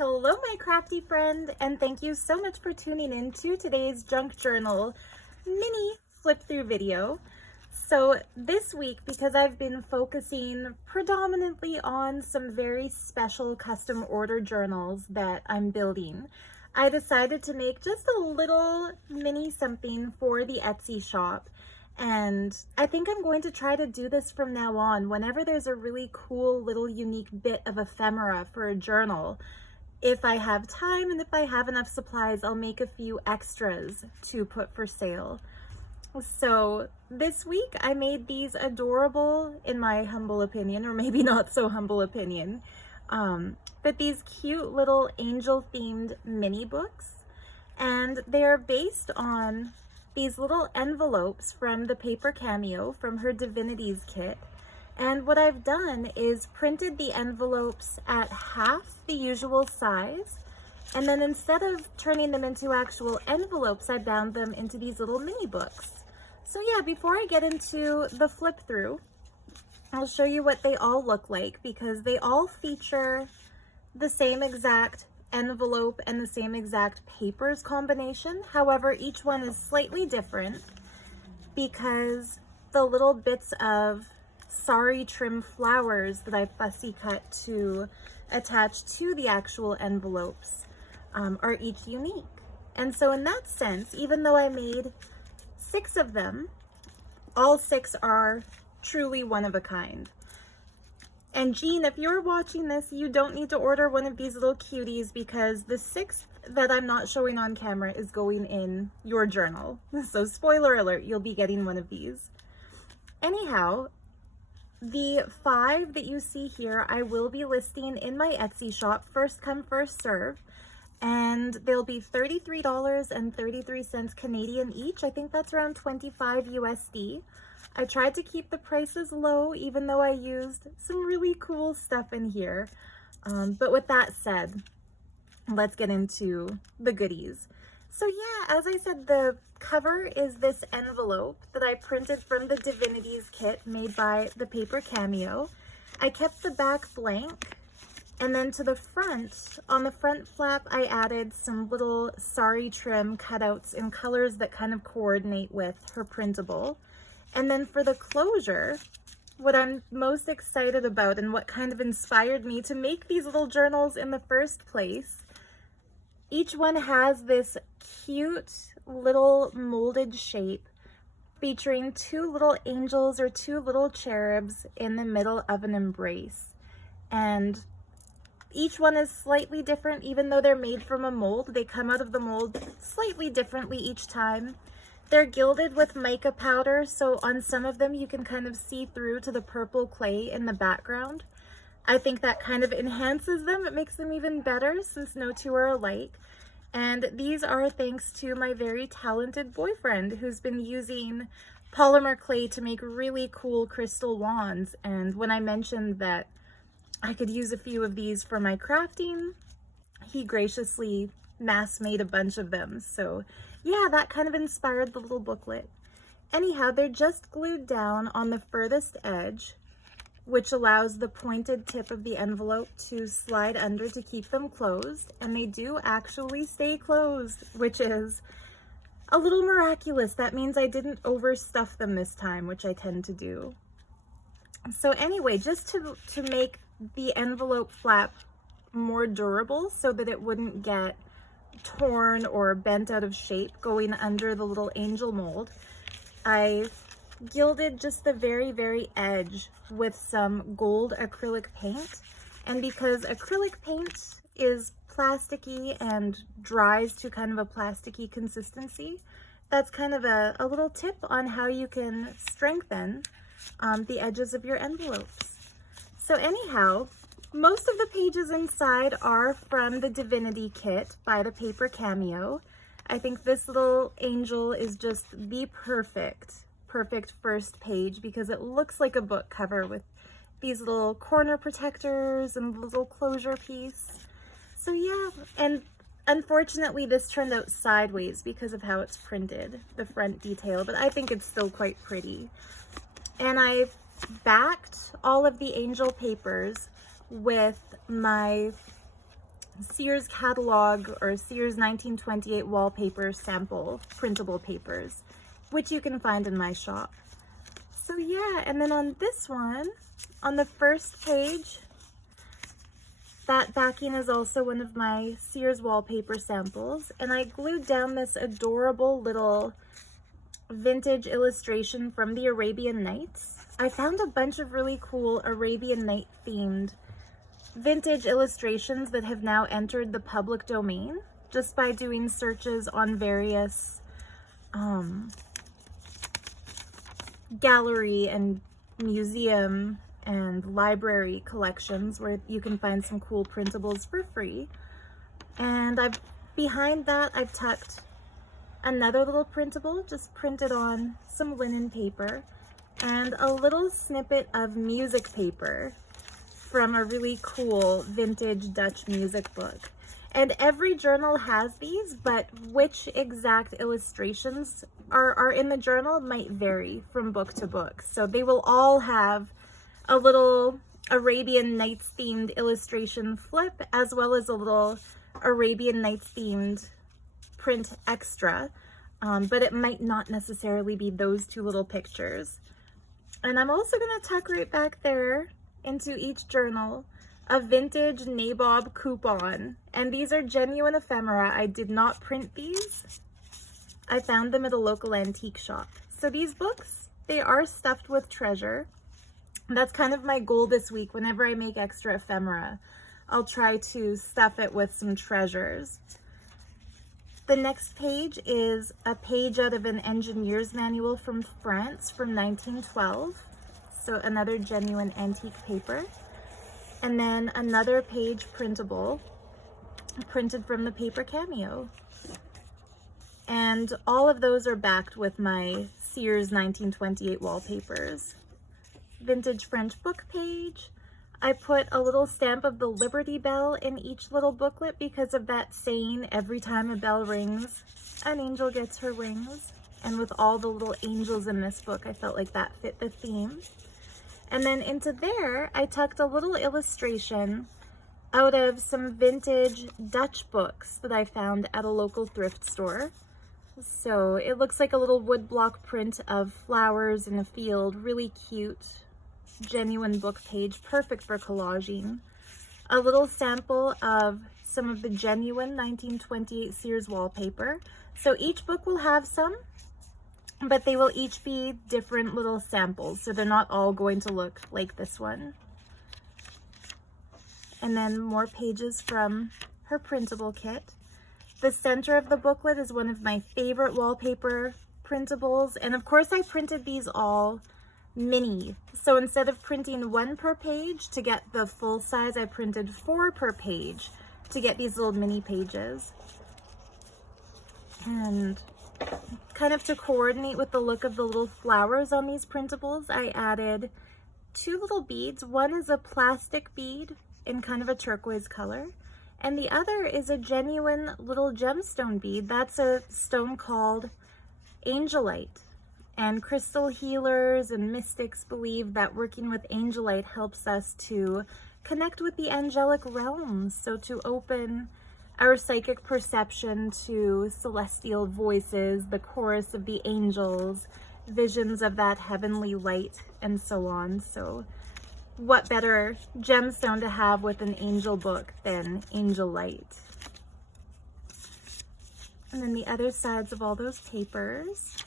Hello, my crafty friend, and thank you so much for tuning in to today's junk journal mini flip through video. So this week, because I've been focusing predominantly on some very special custom order journals that I'm building, I decided to make just a little mini something for the Etsy shop. And I think I'm going to try to do this from now on. Whenever there's a really cool little unique bit of ephemera for a journal, if I have time and if I have enough supplies, I'll make a few extras to put for sale. So this week I made these adorable, in my humble opinion, or maybe not so humble opinion, but these cute little angel themed mini books. And they're based on these little envelopes from the paper cameo from her Divinities kit. And what I've done is printed the envelopes at half the usual size. And then instead of turning them into actual envelopes, I bound them into these little mini books. So yeah, before I get into the flip through, I'll show you what they all look like, because they all feature the same exact envelope and the same exact papers combination. However, each one is slightly different because the little bits of sari trim flowers that I fussy cut to attach to the actual envelopes are each unique. And so in that sense, even though I made 6 of them, all 6 are truly one of a kind. And Jean, if you're watching this, you don't need to order one of these little cuties, because the 6th that I'm not showing on camera is going in your journal. So spoiler alert, you'll be getting one of these. Anyhow, the 5 that you see here, I will be listing in my Etsy shop, first come, first serve. And they'll be $33.33 Canadian each. I think that's around 25 USD. I tried to keep the prices low, even though I used some really cool stuff in here. But with that said, let's get into the goodies. So yeah, as I said, the cover is this envelope that I printed from the Divinities kit made by the paper cameo. I kept the back blank. And then to the front, on the front flap, I added some little sari trim cutouts in colors that kind of coordinate with her printable. And then for the closure, what I'm most excited about and what kind of inspired me to make these little journals in the first place, each one has this cute little molded shape featuring 2 little angels or 2 little cherubs in the middle of an embrace. And each one is slightly different. Even though they're made from a mold, they come out of the mold slightly differently each time. They're gilded with mica powder, so on some of them you can kind of see through to the purple clay in the background. I think that kind of enhances them. It makes them even better since no 2 are alike. And these are thanks to my very talented boyfriend, who's been using polymer clay to make really cool crystal wands. And when I mentioned that I could use a few of these for my crafting, he graciously mass made a bunch of them. So yeah, that kind of inspired the little booklet. Anyhow, they're just glued down on the furthest edge, which allows the pointed tip of the envelope to slide under to keep them closed. And they do actually stay closed, which is a little miraculous. That means I didn't overstuff them this time, which I tend to do. So anyway, just to make the envelope flap more durable so that it wouldn't get torn or bent out of shape going under the little angel mold, I gilded just the very, very edge with some gold acrylic paint. And because acrylic paint is plasticky and dries to kind of a plasticky consistency, that's kind of a little tip on how you can strengthen the edges of your envelopes. So anyhow, most of the pages inside are from the Divinity kit by the paper cameo. I think this little angel is just the perfect first page, because it looks like a book cover with these little corner protectors and the little closure piece. So yeah, and unfortunately this turned out sideways because of how it's printed, the front detail, but I think it's still quite pretty. And I've backed all of the angel papers with my Sears catalog or Sears 1928 wallpaper sample printable papers, which you can find in my shop. So yeah, and then on this one, on the first page, that backing is also one of my Sears wallpaper samples, and I glued down this adorable little vintage illustration from the Arabian Nights. I found a bunch of really cool Arabian Night themed vintage illustrations that have now entered the public domain just by doing searches on various gallery and museum and library collections where you can find some cool printables for free. And behind that I've tucked another little printable just printed on some linen paper and a little snippet of music paper from a really cool vintage Dutch music book. And every journal has these, but which exact illustrations are in the journal might vary from book to book. So they will all have a little Arabian Nights themed illustration flip, as well as a little Arabian Nights themed print extra, but it might not necessarily be those two little pictures. And I'm also going to tuck right back there into each journal a vintage nabob coupon, and these are genuine ephemera. I did not print these. I found them at a local antique shop. So these books, they are stuffed with treasure. That's kind of my goal this week. Whenever I make extra ephemera, I'll try to stuff it with some treasures. The next page is a page out of an engineer's manual from France from 1912. So another genuine antique paper. And then another page printable, printed from the paper Cameo. And all of those are backed with my Sears 1928 wallpapers. Vintage French book page. I put a little stamp of the Liberty Bell in each little booklet because of that saying, every time a bell rings, an angel gets her wings. And with all the little angels in this book, I felt like that fit the theme. And then into there, I tucked a little illustration out of some vintage Dutch books that I found at a local thrift store. So it looks like a little woodblock print of flowers in a field, really cute, genuine book page, perfect for collaging. A little sample of some of the genuine 1928 Sears wallpaper. So each book will have some, but they will each be different little samples, so they're not all going to look like this one. And then more pages from her printable kit. The center of the booklet is one of my favorite wallpaper printables, and of course I printed these all mini. So instead of printing 1 per page to get the full size, I printed 4 per page to get these little mini pages. And kind of to coordinate with the look of the little flowers on these printables, I added 2 little beads. One is a plastic bead in kind of a turquoise color, and the other is a genuine little gemstone bead. That's a stone called angelite. And crystal healers and mystics believe that working with angelite helps us to connect with the angelic realms, so to open our psychic perception to celestial voices, the chorus of the angels, visions of that heavenly light, and so on. So what better gemstone to have with an angel book than angel light? And then the other sides of all those papers,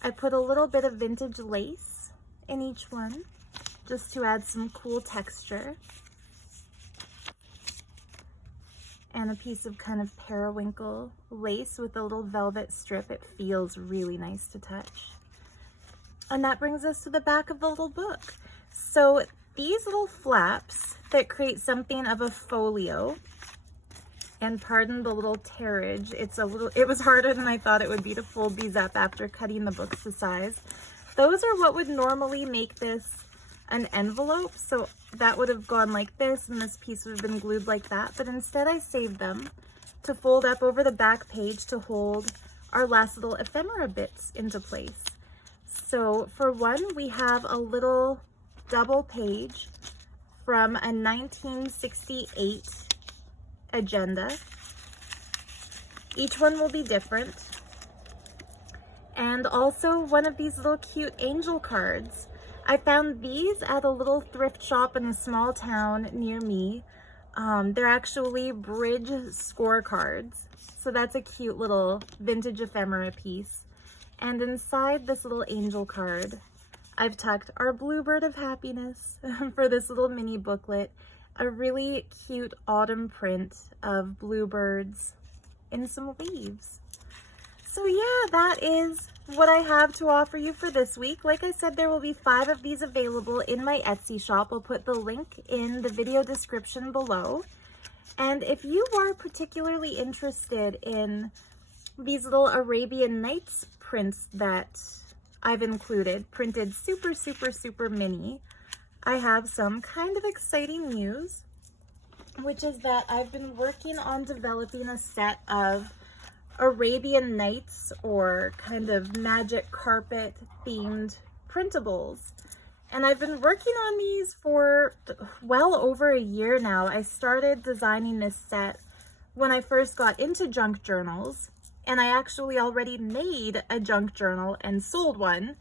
I put a little bit of vintage lace in each one just to add some cool texture. And a piece of kind of periwinkle lace with a little velvet strip. It feels really nice to touch. And that brings us to the back of the little book. So these little flaps that create something of a folio, and pardon the little tearage, it was harder than I thought it would be to fold these up after cutting the books to size. Those are what would normally make this an envelope, so that would have gone like this and this piece would have been glued like that, but instead I saved them to fold up over the back page to hold our last little ephemera bits into place. So for one, we have a little double page from a 1968 agenda. Each one will be different. And also one of these little cute angel cards. I found these at a little thrift shop in a small town near me. They're actually bridge scorecards. So that's a cute little vintage ephemera piece. And inside this little angel card, I've tucked our bluebird of happiness for this little mini booklet. A really cute autumn print of bluebirds in some leaves. So yeah, that is what I have to offer you for this week. Like I said, there will be 5 of these available in my Etsy shop. I'll put the link in the video description below. And if you are particularly interested in these little Arabian Nights prints that I've included, printed super, super, super mini, I have some kind of exciting news, which is that I've been working on developing a set of Arabian Nights or kind of magic carpet themed printables. And I've been working on these for well over a year now. I started designing this set when I first got into junk journals, and I actually already made a junk journal and sold one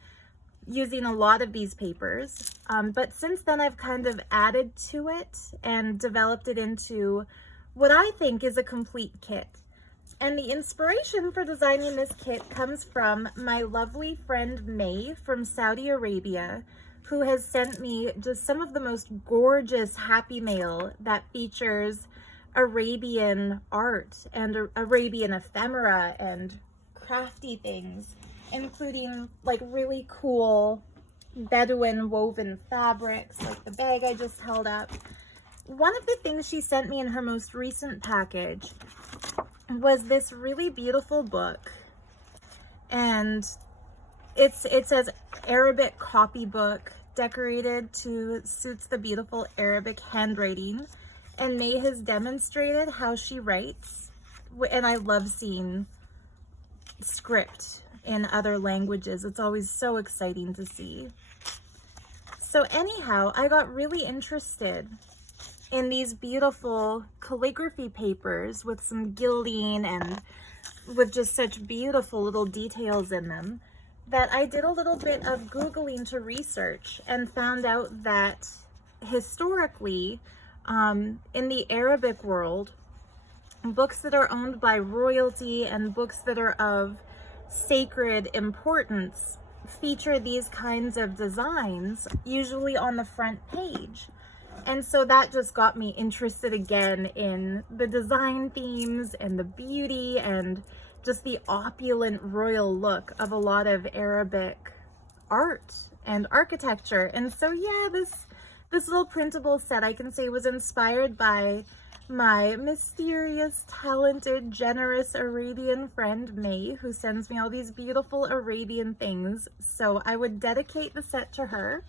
using a lot of these papers. But since then I've kind of added to it and developed it into what I think is a complete kit. And the inspiration for designing this kit comes from my lovely friend May from Saudi Arabia, who has sent me just some of the most gorgeous happy mail that features Arabian art and Arabian ephemera and crafty things, including like really cool Bedouin woven fabrics, like the bag I just held up. One of the things she sent me in her most recent package was this really beautiful book, and it says Arabic copybook, decorated to suits the beautiful Arabic handwriting, and May has demonstrated how she writes, and I love seeing script in other languages. It's always so exciting to see. So anyhow, I got really interested in these beautiful calligraphy papers with some gilding and with just such beautiful little details in them, that I did a little bit of Googling to research and found out that historically, in the Arabic world, books that are owned by royalty and books that are of sacred importance feature these kinds of designs, usually on the front page. And so that just got me interested again in the design themes and the beauty and just the opulent royal look of a lot of Arabic art and architecture. And so yeah, this little printable set, I can say, was inspired by my mysterious, talented, generous Arabian friend May, who sends me all these beautiful Arabian things. So I would dedicate the set to her.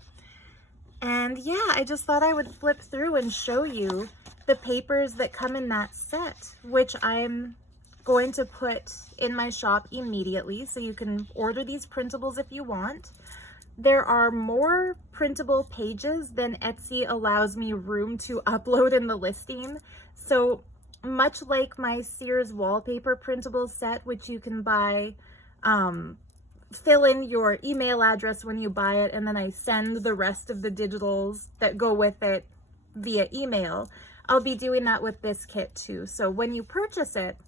And yeah, I just thought I would flip through and show you the papers that come in that set, which I'm going to put in my shop immediately, so you can order these printables if you want. There are more printable pages than Etsy allows me room to upload in the listing. So much like my Sears wallpaper printable set, which you can buy, fill in your email address when you buy it, and then I send the rest of the digitals that go with it via email. I'll be doing that with this kit too. So when you purchase it,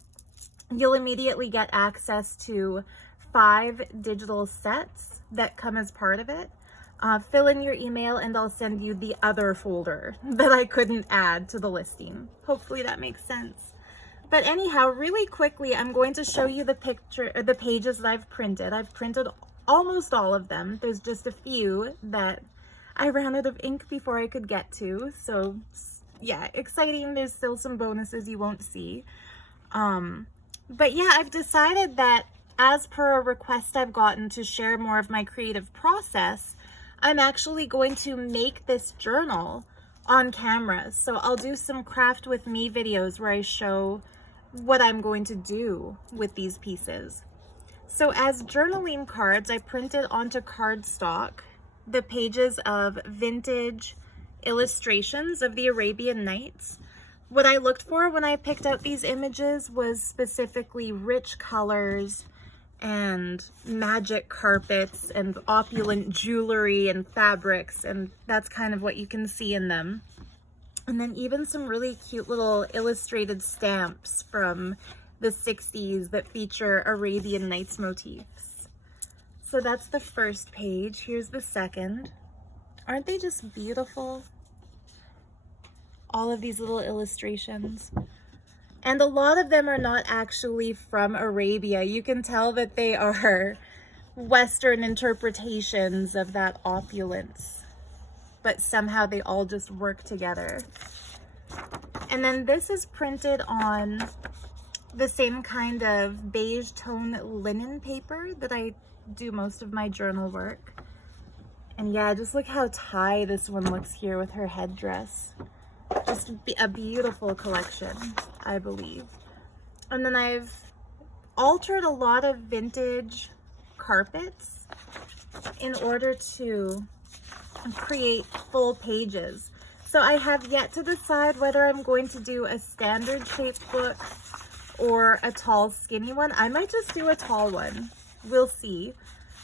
you'll immediately get access to 5 digital sets that come as part of it. Fill in your email and I'll send you the other folder that I couldn't add to the listing. Hopefully that makes sense. But anyhow, really quickly, I'm going to show you the pages that I've printed. I've printed almost all of them. There's just a few that I ran out of ink before I could get to. So yeah, exciting. There's still some bonuses you won't see. But yeah, I've decided that as per a request I've gotten to share more of my creative process, I'm actually going to make this journal on camera. So I'll do some craft with me videos where I show what I'm going to do with these pieces. So as journaling cards, I printed onto cardstock the pages of vintage illustrations of the Arabian Nights. What I looked for when I picked out these images was specifically rich colors and magic carpets and opulent jewelry and fabrics, and that's kind of what you can see in them. And then even some really cute little illustrated stamps from the 60s that feature Arabian Nights motifs. So that's the first page. Here's the second. Aren't they just beautiful? All of these little illustrations. And a lot of them are not actually from Arabia. You can tell that they are Western interpretations of that opulence, but somehow they all just work together. And then this is printed on the same kind of beige tone linen paper that I do most of my journal work. And yeah, just look how Thai this one looks here with her headdress. Just a beautiful collection, I believe. And then I've altered a lot of vintage carpets in order to create full pages. So I have yet to decide whether I'm going to do a standard shaped book or a tall skinny one. I might just do a tall one. We'll see.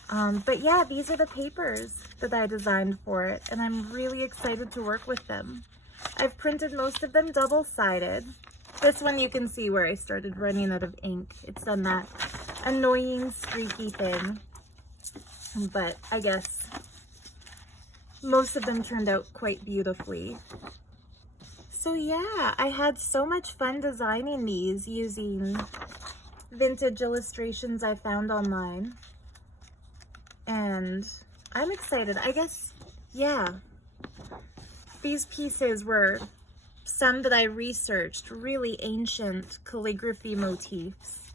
But yeah, these are the papers that I designed for it, and I'm really excited to work with them. I've printed most of them double-sided. This one you can see where I started running out of ink. It's done that annoying streaky thing. But I guess most of them turned out quite beautifully. So yeah, I had so much fun designing these using vintage illustrations I found online. And I'm excited. I guess, yeah. These pieces were some that I researched, really ancient calligraphy motifs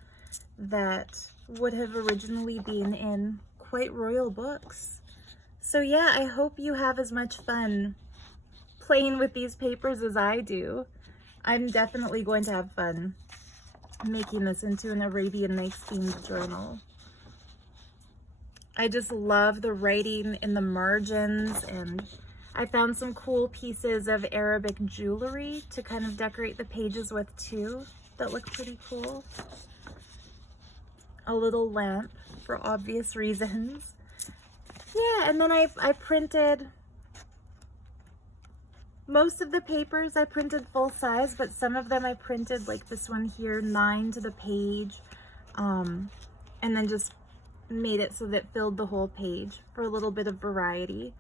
that would have originally been in quite royal books. So yeah, I hope you have as much fun playing with these papers as I do. I'm definitely going to have fun making this into an Arabian Nights themed journal. I just love the writing in the margins, and I found some cool pieces of Arabic jewelry to kind of decorate the pages with too that look pretty cool. A little lamp for obvious reasons. Yeah, and then I printed most of the papers. I printed full size, but some of them I printed, like this one here, 9 to the page, and then just made it so that it filled the whole page for a little bit of variety.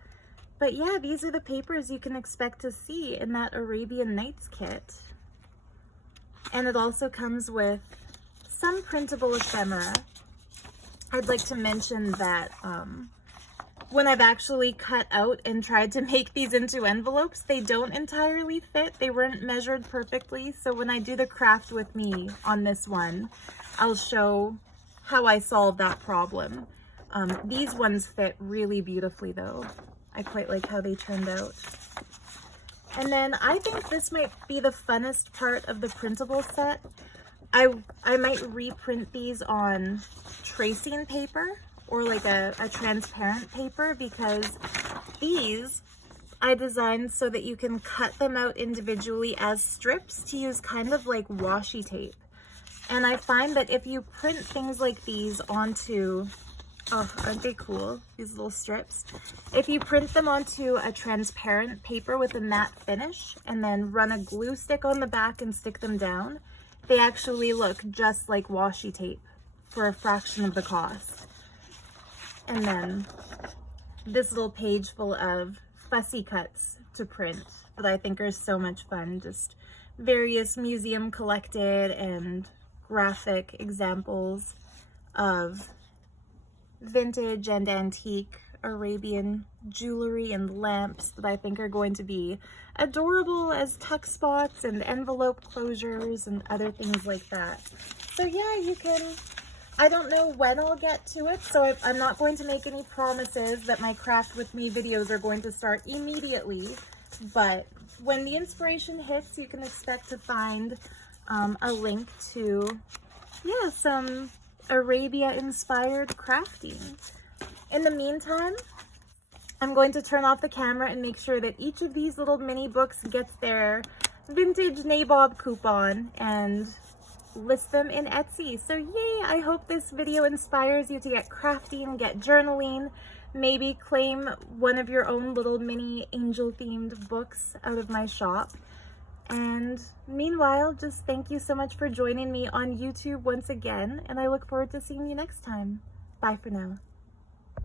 But yeah, these are the papers you can expect to see in that Arabian Nights kit. And it also comes with some printable ephemera. I'd like to mention that when I've actually cut out and tried to make these into envelopes, they don't entirely fit. They weren't measured perfectly. So when I do the craft with me on this one, I'll show how I solved that problem. These ones fit really beautifully though. I quite like how they turned out. And then I think this might be the funnest part of the printable set. I might reprint these on tracing paper or like a transparent paper, because these I designed so that you can cut them out individually as strips to use kind of like washi tape. And I find that if you print things like these onto, oh, aren't they cool, these little strips? If you print them onto a transparent paper with a matte finish and then run a glue stick on the back and stick them down, they actually look just like washi tape for a fraction of the cost. And then this little page full of fussy cuts to print that I think are so much fun. Just various museum collected and graphic examples of vintage and antique Arabian jewelry and lamps that I think are going to be adorable as tuck spots and envelope closures and other things like that. So yeah, you can, I don't know when I'll get to it, so I'm not going to make any promises that my craft with me videos are going to start immediately, but when the inspiration hits, you can expect to find a link to, yeah, some Arabia-inspired crafting. In the meantime, I'm going to turn off the camera and make sure that each of these little mini books gets their vintage nabob coupon and list them in Etsy. So yay, I hope this video inspires you to get crafty and get journaling. Maybe claim one of your own little mini angel themed books out of my shop. And meanwhile, just thank you so much for joining me on YouTube once again, and I look forward to seeing you next time. Bye for now.